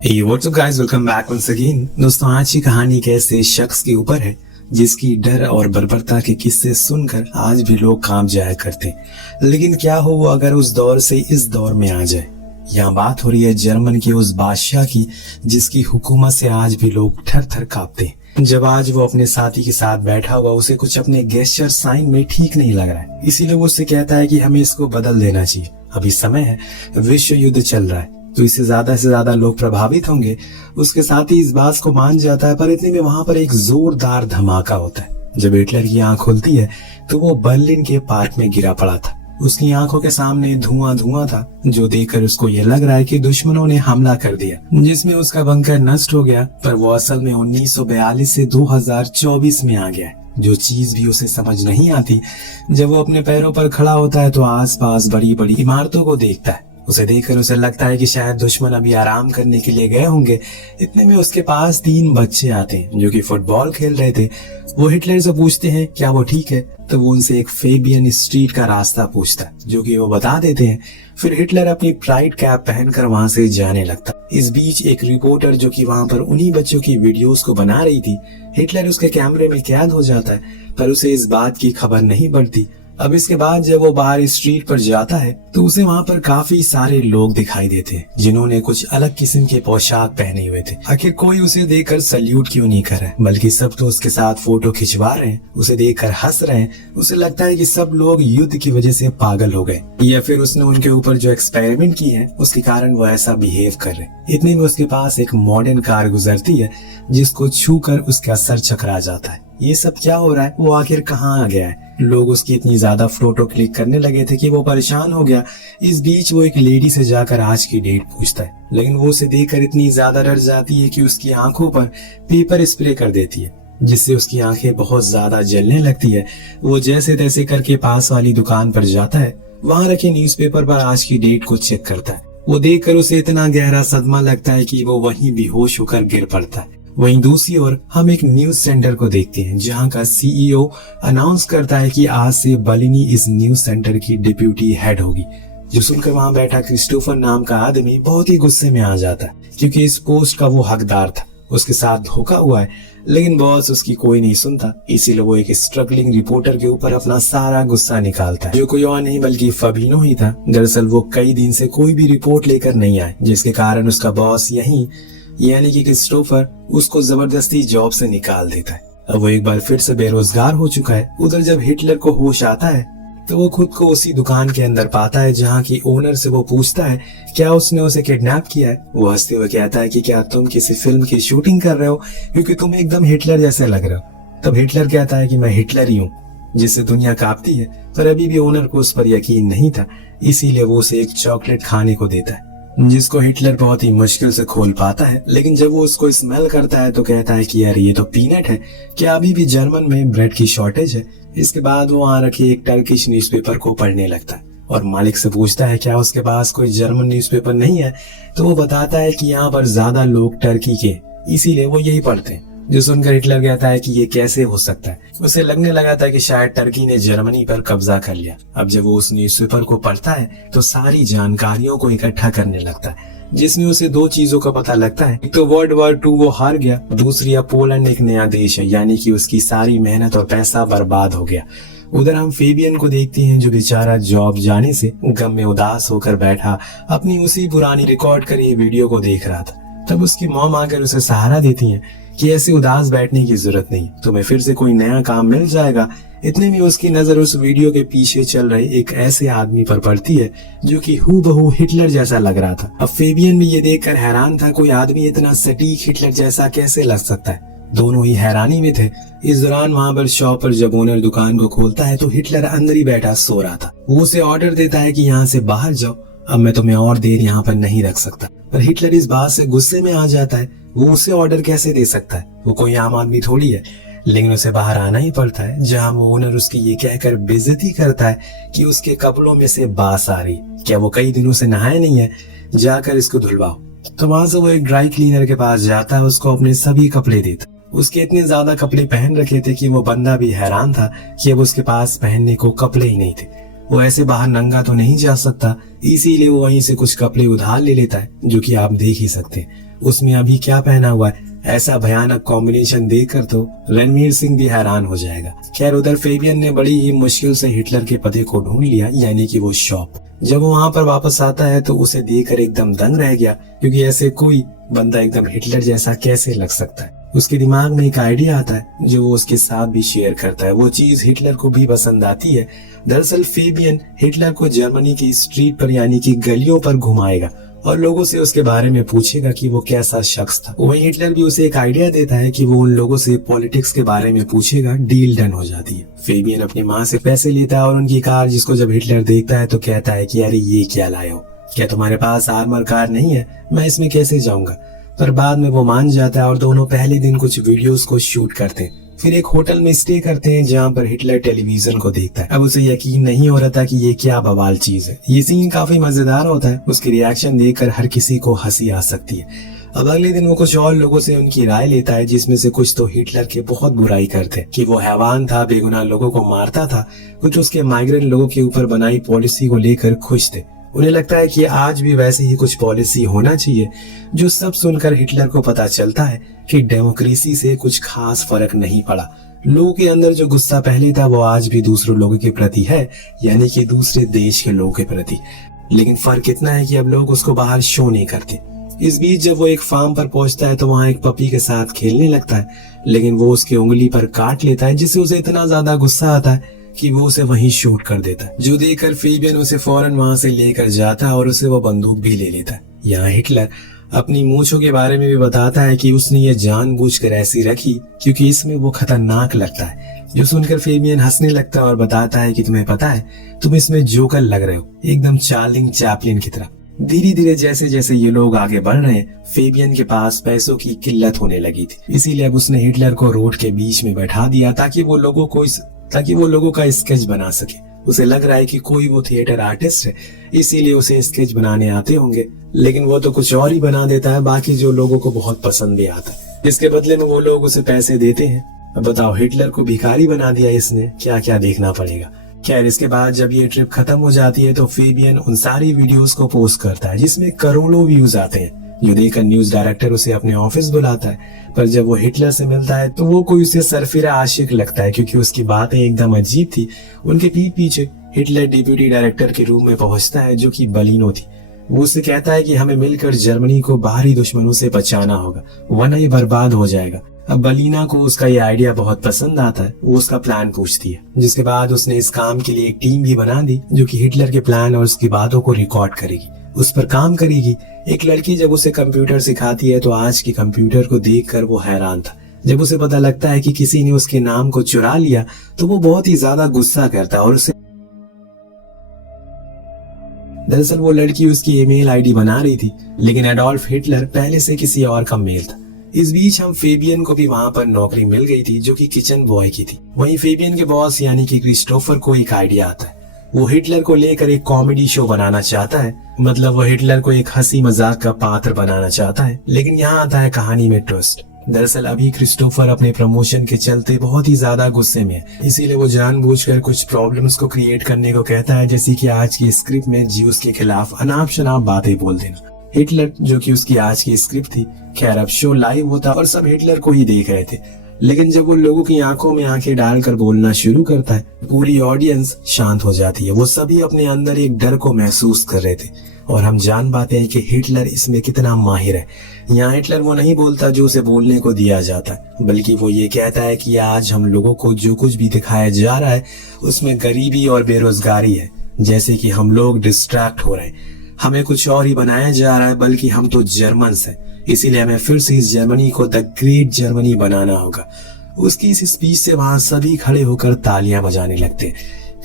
Hey, what's up guys? Welcome back once again। दोस्तों, आज की कहानी एक ऐसे शख्स के ऊपर है जिसकी डर और बर्बरता के किस्से सुनकर आज भी लोग कांप जाया करते हैं। लेकिन क्या हो वो अगर उस दौर से इस दौर में आ जाए। यहाँ बात हो रही है जर्मन के उस बादशाह की जिसकी हुकूमत से आज भी लोग थर थर कांपते हैं। जब आज वो अपने साथी के साथ बैठा हुआ उसे कुछ अपने गेस्चर साइन में ठीक नहीं लग रहा है, इसीलिए वो उससे कहता है कि हमें इसको बदल देना चाहिए। अभी समय है, विश्व युद्ध चल रहा है, तो इससे ज्यादा लोग प्रभावित होंगे। उसके साथ ही इस बात को मान जाता है, पर इतने में वहां पर एक जोरदार धमाका होता है। जब हिटलर की आंख खुलती है तो वो बर्लिन के पार्क में गिरा पड़ा था। उसकी आंखों के सामने धुआं धुआं था, जो देखकर उसको ये लग रहा है कि दुश्मनों ने हमला कर दिया, जिसमें उसका बंकर नष्ट हो गया। पर वो असल में 1942 से 2024 में आ गया। जो चीज भी उसे समझ नहीं आती, जब वो अपने पैरों पर खड़ा होता है तो आसपास बड़ी बड़ी इमारतों को देखता है। उसे देखकर उसे लगता है कि शायद दुश्मन अभी आराम करने के लिए गए होंगे। इतने में उसके पास 3 बच्चे आते हैं जो कि फुटबॉल खेल रहे थे। वो हिटलर से पूछते हैं क्या वो ठीक है, तो वो उनसे एक फेबियन स्ट्रीट का रास्ता पूछता है, जो कि वो बता देते हैं। फिर हिटलर अपनी प्राइड कैप पहनकर वहां से जाने लगता। इस बीच एक रिपोर्टर जो कि वहां पर उन्हीं बच्चों की वीडियोस को बना रही थी, हिटलर उसके कैमरे में कैद हो जाता है, पर उसे इस बात की खबर नहीं पड़ती। अब इसके बाद जब वो बाहर स्ट्रीट पर जाता है तो उसे वहां पर काफी सारे लोग दिखाई देते हैं जिन्होंने कुछ अलग किस्म के पोशाक पहने हुए थे। आखिर कोई उसे देखकर सल्यूट क्यों नहीं कर रहा, बल्कि सब तो उसके साथ फोटो खिंचवा रहे हैं, उसे देखकर हंस रहे हैं। उसे लगता है कि सब लोग युद्ध की वजह से पागल हो गए, या फिर उसने उनके ऊपर जो एक्सपेरिमेंट की है उसके कारण वो ऐसा बिहेव कर रहे। इतने में उसके पास एक मॉडर्न कार गुजरती है जिसको छूकर उसका सर चकरा जाता है। ये सब क्या हो रहा है, वो आखिर कहाँ आ गया है। लोग उसकी इतनी ज्यादा फोटो क्लिक करने लगे थे कि वो परेशान हो गया। इस बीच वो एक लेडी से जाकर आज की डेट पूछता है, लेकिन वो उसे देखकर इतनी ज्यादा डर जाती है कि उसकी आंखों पर पेपर स्प्रे कर देती है, जिससे उसकी आंखें बहुत ज्यादा जलने लगती है। वो जैसे तैसे करके पास वाली दुकान पर जाता है, वहां रखे न्यूज़पेपर पर आज की डेट को चेक करता है। वो देखकर उसे इतना गहरा सदमा लगता है कि वो वहीं बेहोश होकर गिर पड़ता है। वहीं दूसरी ओर हम एक न्यूज सेंटर को देखते हैं जहां का सीईओ अनाउंस करता है कि आज से बलिनी इस न्यूज सेंटर की डिप्यूटी हेड होगी। जो सुनकर वहां बैठा क्रिस्टोफर नाम का आदमी बहुत ही गुस्से में आ जाता है, क्योंकि इस पोस्ट का वो हकदार था। उसके साथ धोखा हुआ है, लेकिन बॉस उसकी कोई नहीं सुनता। इसीलिए वो एक स्ट्रगलिंग रिपोर्टर के ऊपर अपना सारा गुस्सा निकालता है, जो कोई और नहीं बल्कि फबीनो ही था। दरअसल वो कई दिन से कोई भी रिपोर्ट लेकर नहीं आए, जिसके कारण उसका बॉस यही यानी कि क्रिस्टोफर उसको जबरदस्ती जॉब से निकाल देता है। अब वो एक बार फिर से बेरोजगार हो चुका है। उधर जब हिटलर को होश आता है तो वो खुद को उसी दुकान के अंदर पाता है जहाँ की ओनर से वो पूछता है क्या उसने उसे किडनैप किया है। वो हंसते हुए कहता है कि क्या तुम किसी फिल्म की शूटिंग कर रहे हो, क्योंकि तुम एकदम हिटलर जैसे लग रहे हो। तब हिटलर कहता है कि मैं हिटलर ही हूँ, जिससे दुनिया कांपती है। पर अभी भी ओनर को उस पर यकीन नहीं था, इसीलिए वो उसे एक चॉकलेट खाने को देता है, जिसको हिटलर बहुत ही मुश्किल से खोल पाता है। लेकिन जब वो उसको स्मेल करता है तो कहता है कि यार ये तो पीनट है, क्या अभी भी जर्मन में ब्रेड की शॉर्टेज है। इसके बाद वो वहाँ रखे एक टर्किश न्यूज़पेपर को पढ़ने लगता है और मालिक से पूछता है क्या उसके पास कोई जर्मन न्यूज़पेपर नहीं है। तो वो बताता है कि यहाँ पर ज्यादा लोग टर्की के, इसीलिए वो यही पढ़ते हैं। जो सुनकर हिटलर कहता है कि ये कैसे हो सकता है। उसे लगने लगा था कि शायद टर्की ने जर्मनी पर कब्जा कर लिया। अब जब वो उस न्यूज़पेपर को पढ़ता है तो सारी जानकारियों को इकट्ठा करने लगता है, जिसमें उसे 2 चीजों का पता लगता है। एक तो वर्ल्ड वॉर 2 वो हार गया, दूसरी अब पोलैंड एक नया देश है, यानी कि उसकी सारी मेहनत और पैसा बर्बाद हो गया। उधर हम फेबियन को देखते हैं जो बेचारा जॉब जाने से गम में उदास होकर बैठा अपनी उसी पुरानी रिकॉर्ड करी वीडियो को देख रहा था। तब उसकी मॉम आकर उसे सहारा देती है कि ऐसे उदास बैठने की जरूरत नहीं, तुम्हें फिर से कोई नया काम मिल जाएगा। इतने में उसकी नजर उस वीडियो के पीछे चल रहे एक ऐसे आदमी पर पड़ती है जो कि हूबहू हिटलर जैसा लग रहा था। अब फेबियन भी ये देखकर हैरान था, कोई आदमी इतना सटीक हिटलर जैसा कैसे लग सकता है। दोनों ही हैरानी में थे। इस दौरान वहां पर शॉप पर जब ओनर दुकान को खोलता है तो हिटलर अंदर ही बैठा सो रहा था। वो उसे ऑर्डर देता है कि यहाँ से बाहर जाओ, अब मैं तुम्हें और देर यहाँ पर नहीं रख सकता। पर हिटलर इस बात से गुस्से में आ जाता है, वो उसे ऑर्डर कैसे दे सकता है, वो कोई आम आदमी थोड़ी है। लेकिन उसे बाहर आना ही पड़ता है, जहाँ वो ओनर उसकी ये कहकर बेइज्जती करता है कि उसके कपड़ों में से बास आ रही, क्या वो कई दिनों से नहाया नहीं है, जाकर इसको धुलवाओ। तो वहां से वो एक ड्राई क्लीनर के पास जाता है, उसको अपने सभी कपड़े देता। उसके इतने ज्यादा कपड़े पहन रखे थे कि वो बंदा भी हैरान था कि अब उसके पास पहनने को कपड़े ही नहीं थे। वो ऐसे बाहर नंगा तो नहीं जा सकता, इसीलिए वो वहीं से कुछ कपड़े उधार ले लेता है, जो कि आप देख ही सकते हैं। उसमें अभी क्या पहना हुआ है। ऐसा भयानक कॉम्बिनेशन देखकर तो रणवीर सिंह भी हैरान हो जाएगा। खैर उधर फेबियन ने बड़ी ही मुश्किल से हिटलर के पते को ढूंढ लिया, यानी कि वो शॉप। जब वो वहां पर वापस आता है तो उसे देखकर एकदम दंग रह गया, क्योंकि ऐसे कोई बंदा एकदम हिटलर जैसा कैसे लग सकता है। उसके दिमाग में एक आइडिया आता है जो वो उसके साथ भी शेयर करता है। वो चीज हिटलर को भी पसंद आती है। दरअसल फेबियन हिटलर को जर्मनी की स्ट्रीट पर यानी कि गलियों पर घुमाएगा और लोगों से उसके बारे में पूछेगा कि वो कैसा शख्स था। वहीं हिटलर भी उसे एक आइडिया देता है कि वो उन लोगों से पॉलिटिक्स के बारे में पूछेगा। डील डन हो जाती है। फेबियन अपनी माँ से पैसे लेता है और उनकी कार, जिसको जब हिटलर देखता है तो कहता है कि अरे ये क्या लाए हो, क्या तुम्हारे पास आर्मर कार नहीं है, मैं इसमें कैसे जाऊंगा। पर बाद में वो मान जाता है और दोनों पहले दिन कुछ वीडियोस को शूट करते हैं। फिर एक होटल में स्टे करते हैं जहाँ पर हिटलर टेलीविजन को देखता है। अब उसे यकीन नहीं हो रहा था कि ये क्या बवाल चीज है। ये सीन काफी मजेदार होता है। उसकी रिएक्शन देखकर हर किसी को हंसी आ सकती है। अब अगले दिन वो कुछ और लोगों से उनकी राय लेता है, जिसमें से कुछ तो हिटलर के बहुत बुराई करते कि वो हैवान था, बेगुनाह लोगों को मारता था। कुछ उसके माइग्रेंट लोगों के ऊपर बनाई पॉलिसी को लेकर खुश थे। उन्हें लगता है कि आज भी वैसे ही कुछ पॉलिसी होना चाहिए। जो सब सुनकर हिटलर को पता चलता है कि डेमोक्रेसी से कुछ खास फर्क नहीं पड़ा। लोगों के अंदर जो गुस्सा पहले था वो आज भी दूसरे लोगों के प्रति है, यानी कि दूसरे देश के लोगों के प्रति। लेकिन फर्क इतना है कि अब लोग उसको बाहर शो नहीं करते। इस बीच जब वो एक फार्म पर पहुंचता है तो वहां एक पपी के साथ खेलने लगता है, लेकिन वो उसकी उंगली पर काट लेता है, जिससे उसे इतना ज्यादा गुस्सा आता है कि वो उसे वहीं शूट कर देता है। जो देखकर फेबियन उसे फौरन वहां से लेकर जाता है और उसे वो बंदूक भी ले लेता है। यहाँ हिटलर अपनी मूंछों के बारे में भी बताता है कि उसने ये जानबूझकर ऐसी रखी क्योंकि इसमें वो खतरनाक लगता है। जो सुनकर फेबियन हंसने लगता है और बताता है कि तुम्हें पता है तुम इसमें जोकर लग रहे हो, एकदम चार्लिंग चैपलिन की तरह। धीरे धीरे जैसे जैसे ये लोग आगे बढ़ रहे हैं, फेबियन के पास पैसों की किल्लत होने लगी थी। इसीलिए अब उसने हिटलर को रोड के बीच में बैठा दिया ताकि वो लोगों का स्केच बना सके। उसे लग रहा है कि कोई वो थिएटर आर्टिस्ट है, इसीलिए उसे स्केच बनाने आते होंगे, लेकिन वो तो कुछ और ही बना देता है, बाकी जो लोगों को बहुत पसंद भी आता है। इसके बदले में वो लोग उसे पैसे देते हैं। अब बताओ, हिटलर को भिखारी बना दिया इसने, क्या क्या देखना पड़ेगा। खैर इसके बाद जब ये ट्रिप खत्म हो जाती है तो फेबियन उन सारी वीडियोस को पोस्ट करता है जिसमें करोड़ों व्यूज आते हैं। जो देखकर न्यूज डायरेक्टर उसे अपने ऑफिस बुलाता है। पर जब वो हिटलर से मिलता है तो वो कोई उसे सरफिरा आशिक लगता है, क्योंकि उसकी बातें एकदम अजीब थी। उनके पीठ पीछे हिटलर डिप्यूटी डायरेक्टर के रूम में पहुंचता है, जो कि बलिनो थी। वो उससे कहता है कि हमें मिलकर जर्मनी को बाहरी दुश्मनों से बचाना होगा, वरना ये बर्बाद हो जाएगा। अब बलीना को उसका ये आइडिया बहुत पसंद आता है। वो उसका प्लान पूछती है, जिसके बाद उसने इस काम के लिए एक टीम भी बना दी जो कि हिटलर के प्लान और उसकी बातों को रिकॉर्ड करेगी, उस पर काम करेगी। एक लड़की जब उसे कंप्यूटर सिखाती है तो आज की कंप्यूटर को देखकर वो हैरान था। जब उसे पता लगता है कि किसी ने उसके नाम को चुरा लिया तो वो बहुत ही ज्यादा गुस्सा करता है और उसे दरअसल वो लड़की उसकी ईमेल आईडी बना रही थी, लेकिन एडोल्फ हिटलर पहले से किसी और का मेल था। इस बीच हम फेबियन को भी वहां पर नौकरी मिल गई थी, जो कि किचन बॉय की थी। वहीं फेबियन के बॉस यानी कि क्रिस्टोफर को एक आइडिया आता है। वो हिटलर को लेकर एक कॉमेडी शो बनाना चाहता है, मतलब वो हिटलर को एक हंसी मजाक का पात्र बनाना चाहता है। लेकिन यहाँ आता है कहानी में ट्विस्ट। दरअसल अभी क्रिस्टोफर अपने प्रमोशन के चलते बहुत ही ज्यादा गुस्से में है, इसीलिए वो जानबूझकर कुछ प्रॉब्लम्स को क्रिएट करने को कहता है, जैसे कि आज की स्क्रिप्ट में ज्यूस के खिलाफ अनाप शनाप बातें बोल देना। हिटलर, जो कि उसकी आज की स्क्रिप्ट थी। खैर अब शो लाइव होता और सब हिटलर को ही देख रहे थे, लेकिन जब वो लोगों की आंखों में आंखें डालकर बोलना शुरू करता है, पूरी ऑडियंस शांत हो जाती है। वो सभी अपने अंदर एक डर को महसूस कर रहे थे और हम जान पाते हैं कि हिटलर इसमें कितना माहिर है। यहाँ हिटलर वो नहीं बोलता जो उसे बोलने को दिया जाता है, बल्कि वो ये कहता है कि आज हम लोगों को जो कुछ भी दिखाया जा रहा है उसमें गरीबी और बेरोजगारी है, जैसे कि हम लोग डिस्ट्रैक्ट हो रहे हैं, हमें कुछ और ही बनाया जा रहा है, बल्कि हम तो जर्मन्स हैं, इसीलिए हमें फिर से इस जर्मनी को द ग्रेट जर्मनी बनाना होगा। उसकी इस स्पीच से वहां सभी खड़े होकर तालियां बजाने लगते हैं।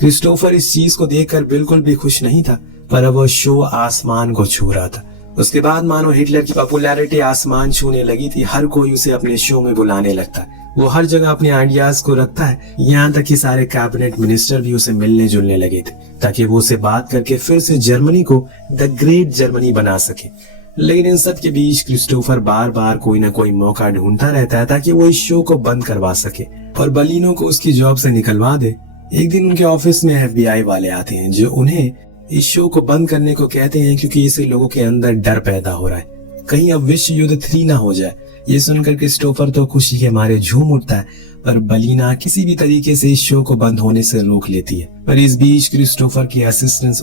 क्रिस्टोफर इस चीज को देखकर बिल्कुल भी खुश नहीं था, पर अब वो शो आसमान को छू रहा था। उसके बाद मानो हिटलर की पॉपुलैरिटी आसमान छूने लगी थी। हर कोई उसे अपने शो में बुलाने लगता है। वो हर जगह अपने आइडियाज को रखता है, यहाँ तक कि सारे कैबिनेट मिनिस्टर भी उसे मिलने जुलने लगे थे, ताकि वो उसे बात करके फिर से जर्मनी को द ग्रेट जर्मनी बना सके। लेकिन इन सब के बीच क्रिस्टोफर बार बार कोई ना कोई मौका ढूंढता रहता है ताकि वो इस शो को बंद करवा सके और बलिनो को उसकी जॉब से निकलवा दे। एक दिन उनके ऑफिस में FBI वाले आते हैं, जो उन्हें इस शो को बंद करने को कहते हैं, क्योंकि इससे लोगों के अंदर डर पैदा हो रहा है। कहीं अब विश्व युद्ध 3 ना हो जाए। ये सुनकर क्रिस्टोफर तो खुशी के मारे झूम उठता है, पर बलीना किसी भी तरीके से इस शो को बंद होने से रोक लेती है। पर इस बीच क्रिस्टोफर की असिस्टेंट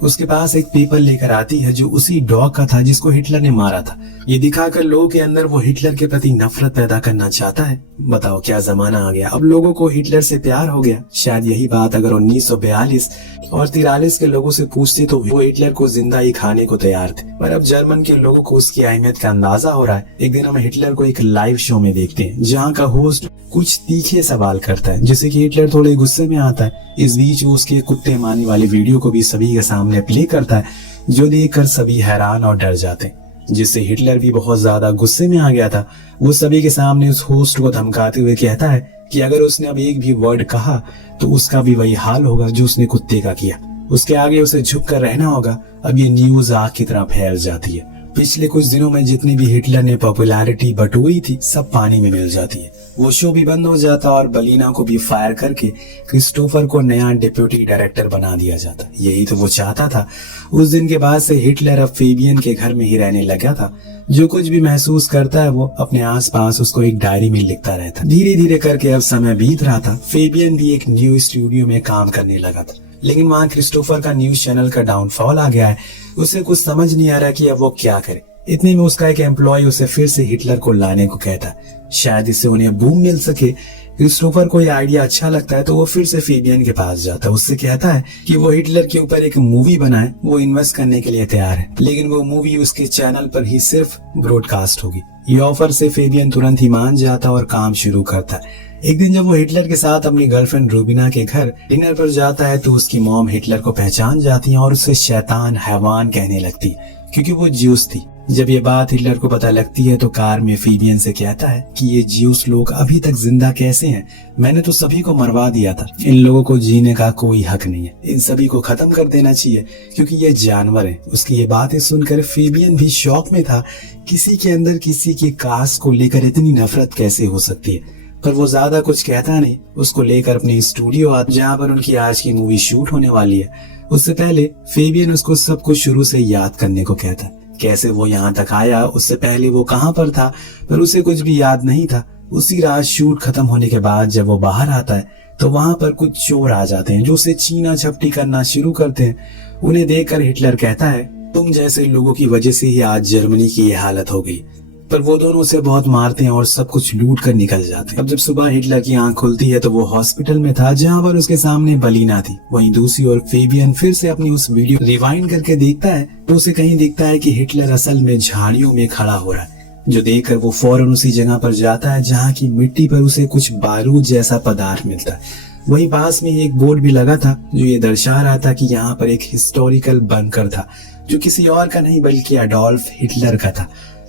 उसके पास एक पेपर लेकर आती है जो उसी डॉग का था जिसको हिटलर ने मारा था। ये दिखाकर लोगों के अंदर वो हिटलर के प्रति नफरत पैदा करना चाहता है। बताओ क्या जमाना आ गया, अब लोगों को हिटलर से प्यार हो गया। शायद यही बात अगर 1942 और 43 के लोगों से पूछते तो वो हिटलर को जिंदा ही खाने को तैयार थे। पर अब जर्मन के लोगों को उसकी अहमियत का अंदाजा हो रहा है। एक दिन हम हिटलर को एक लाइव शो में देखते हैं जहाँ का होस्ट कुछ तीखे सवाल करता है, जिससे कि हिटलर थोड़े गुस्से में आता है। इस बीच वो उसके कुत्ते मारने वाली वीडियो को भी सभी के सामने प्ले करता है, जो देखकर सभी हैरान और डर जाते हैं, जिससे हिटलर भी बहुत ज्यादा गुस्से में आ गया था। वो सभी के सामने उस होस्ट को धमकाते हुए कहता है कि अगर उसने अब एक भी वर्ड कहा तो उसका भी वही हाल होगा जो उसने कुत्ते का किया। उसके आगे उसे झुक कर रहना होगा। अब ये न्यूज आग की तरह फैल जाती है। पिछले कुछ दिनों में जितनी भी हिटलर ने पॉपुलैरिटी बटोरी थी सब पानी में मिल जाती है। वो शो भी बंद हो जाता और बलीना को भी फायर करके क्रिस्टोफर को नया डिप्यूटी डायरेक्टर बना दिया जाता। यही तो वो चाहता था। उस दिन के बाद से हिटलर अब फेबियन के घर में ही रहने लगा था। जो कुछ भी महसूस करता है वो अपने आसपास उसको एक डायरी में लिखता रहता। धीरे धीरे करके अब समय बीत रहा था। फेबियन भी एक न्यू स्टूडियो में काम करने लगा था, लेकिन वहाँ क्रिस्टोफर का न्यूज चैनल का डाउनफॉल आ गया है। उसे कुछ समझ नहीं आ रहा कि अब वो क्या करे। इतने में उसका एक एम्प्लॉय उसे फिर से हिटलर को लाने को कहता है, शायद इससे उन्हें बूम मिल सके। क्रिस्टोफर को यह आइडिया अच्छा लगता है तो वो फिर से फेबियन के पास जाता है। उससे कहता है कि वो हिटलर के ऊपर एक मूवी बनाए, वो इन्वेस्ट करने के लिए तैयार है, लेकिन वो मूवी उसके चैनल पर ही सिर्फ ब्रॉडकास्ट होगी। ये ऑफर से फेबियन तुरंत ही मान जाता और काम शुरू करता है। एक दिन जब वो हिटलर के साथ अपनी गर्लफ्रेंड रूबिना के घर डिनर पर जाता है तो उसकी मॉम हिटलर को पहचान जाती है और उसे शैतान हैवान कहने लगती है, क्योंकि वो ज्यूस थी। जब ये बात हिटलर को पता लगती है तो कार में फेबियन से कहता है कि ये ज्यूस लोग अभी तक जिंदा कैसे हैं? मैंने तो सभी को मरवा दिया था। इन लोगों को जीने का कोई हक नहीं है। इन सभी को खत्म कर देना चाहिए क्योंकि ये जानवर है। उसकी ये बातें सुनकर फेबियन भी शॉक में था। किसी के अंदर किसी की कास्ट को लेकर इतनी नफरत कैसे हो सकती है? पर वो ज्यादा कुछ कहता नहीं। उसको लेकर अपने स्टूडियो आता जहाँ पर उनकी आज की मूवी शूट होने वाली है। उससे पहले फेबियन उसको सब कुछ शुरू से याद करने को कहता है, कैसे वो यहाँ तक आया, उससे पहले वो कहाँ पर था। पर उसे कुछ भी याद नहीं था। उसी रात शूट खत्म होने के बाद जब वो बाहर आता है तो वहां पर कुछ चोर आ जाते हैं जो उसे छीना झपटी करना शुरू करते हैं। उन्हें देखकर हिटलर कहता है, तुम जैसे लोगों की वजह से ही आज जर्मनी की ये हालत हो गई। पर वो दोनों उसे बहुत मारते हैं और सब कुछ लूट कर निकल जाते हैं। अब जब सुबह हिटलर की आंख खुलती है तो वो हॉस्पिटल में था जहाँ पर उसके सामने बलीना थी। वहीं दूसरी ओर फेबियन फिर से अपनी उस वीडियो रिवाइंड करके देखता है तो उसे कहीं दिखता है कि हिटलर असल में झाड़ियों में खड़ा हो रहा है, जो देखकर वो फौरन उसी जगह पर जाता है जहाँ की मिट्टी पर उसे कुछ बारूद जैसा पदार्थ मिलता है। वहीं पास में एक बोर्ड भी लगा था जो ये दर्शा रहा था कि यहाँ पर एक हिस्टोरिकल बंकर था जो किसी और का नहीं बल्कि एडोल्फ हिटलर का था।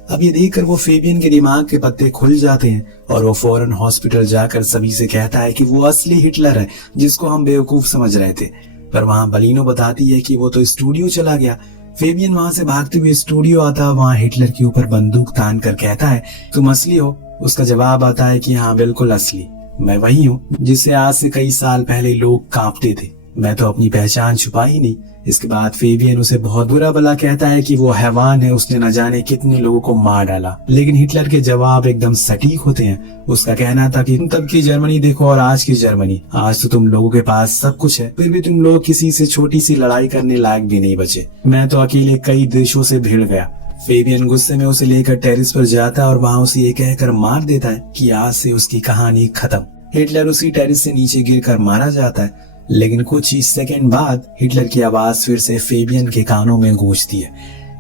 अब ये देखकर वो फेबियन के दिमाग के पत्ते खुल जाते हैं और वो फौरन हॉस्पिटल जाकर सभी से कहता है कि वो असली हिटलर है जिसको हम बेवकूफ समझ रहे थे। पर वहाँ बलीनो बताती है कि वो तो स्टूडियो चला गया। फेबियन वहाँ से भागते हुए स्टूडियो आता, वहाँ हिटलर के ऊपर बंदूक तान कर कहता है, तुम असली हो? उसका जवाब आता है कि हाँ बिल्कुल असली, मैं वही हूँ जिससे आज से कई साल पहले लोग कांपते थे। मैं तो अपनी पहचान छुपा ही नहीं। इसके बाद फेबियन उसे बहुत बुरा भला कहता है कि वो हैवान है, उसने न जाने कितने लोगों को मार डाला। लेकिन हिटलर के जवाब एकदम सटीक होते हैं। उसका कहना था कि तुम तब की जर्मनी देखो और आज की जर्मनी। आज तो तुम लोगों के पास सब कुछ है, फिर भी तुम लोग किसी से छोटी सी लड़ाई करने लायक भी नहीं बचे। मैं तो अकेले कई देशों से भिड़ गया। फेबियन गुस्से में उसे लेकर टेरिस पर जाता है और वहाँ उसे ये कहकर मार देता है कि आज से उसकी कहानी खत्म। हिटलर उसी टेरिस से नीचे गिरकर मारा जाता है। लेकिन कुछ ही सेकंड बाद हिटलर की आवाज फिर से फेबियन के कानों में गूंजती है,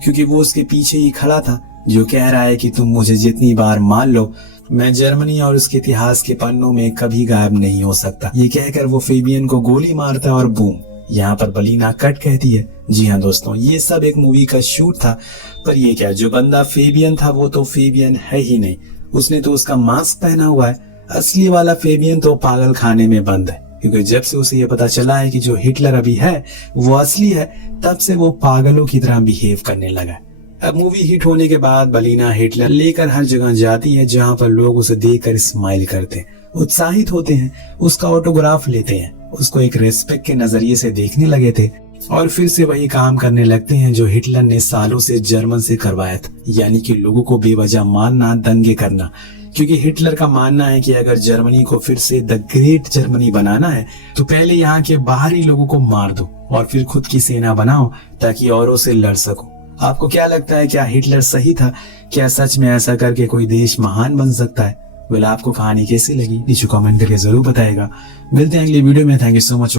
क्योंकि वो उसके पीछे ही खड़ा था जो कह रहा है कि तुम मुझे जितनी बार मार लो, मैं जर्मनी और उसके इतिहास के पन्नों में कभी गायब नहीं हो सकता। ये कहकर वो फेबियन को गोली मारता है और बूम, यहाँ पर बलीना कट कहती है। जी हाँ दोस्तों, ये सब एक मूवी का शूट था। पर ये क्या, जो बंदा फेबियन था वो तो फेबियन है ही नहीं। उसने तो उसका मास्क पहना हुआ है। असली वाला फेबियन तो पागल खाने में बंद है, क्योंकि जब से उसे ये पता चला है कि जो हिटलर अभी है वो असली है, तब से वो पागलों की तरह बिहेव करने लगा। अब मूवी हिट होने के बाद बलीना हिटलर लेकर हर जगह जाती है जहाँ पर लोग उसे देखकर स्माइल करते हैं, उत्साहित होते हैं, उसका ऑटोग्राफ लेते हैं, उसको एक रेस्पेक्ट के नजरिए से देखने लगे थे। और फिर से वही काम करने लगते हैं जो हिटलर ने सालों से जर्मन से करवाया था, यानी कि लोगों को बेवजह मारना, दंगे करना। क्योंकि हिटलर का मानना है कि अगर जर्मनी को फिर से द ग्रेट जर्मनी बनाना है तो पहले यहाँ के बाहरी लोगों को मार दो और फिर खुद की सेना बनाओ ताकि औरों से लड़ सको। आपको क्या लगता है, क्या हिटलर सही था? क्या सच में ऐसा करके कोई देश महान बन सकता है? आपको कहानी कैसी लगी नीचे कमेंट करके जरूर बताएगा। मिलते हैं अगली वीडियो में। Thank you so much.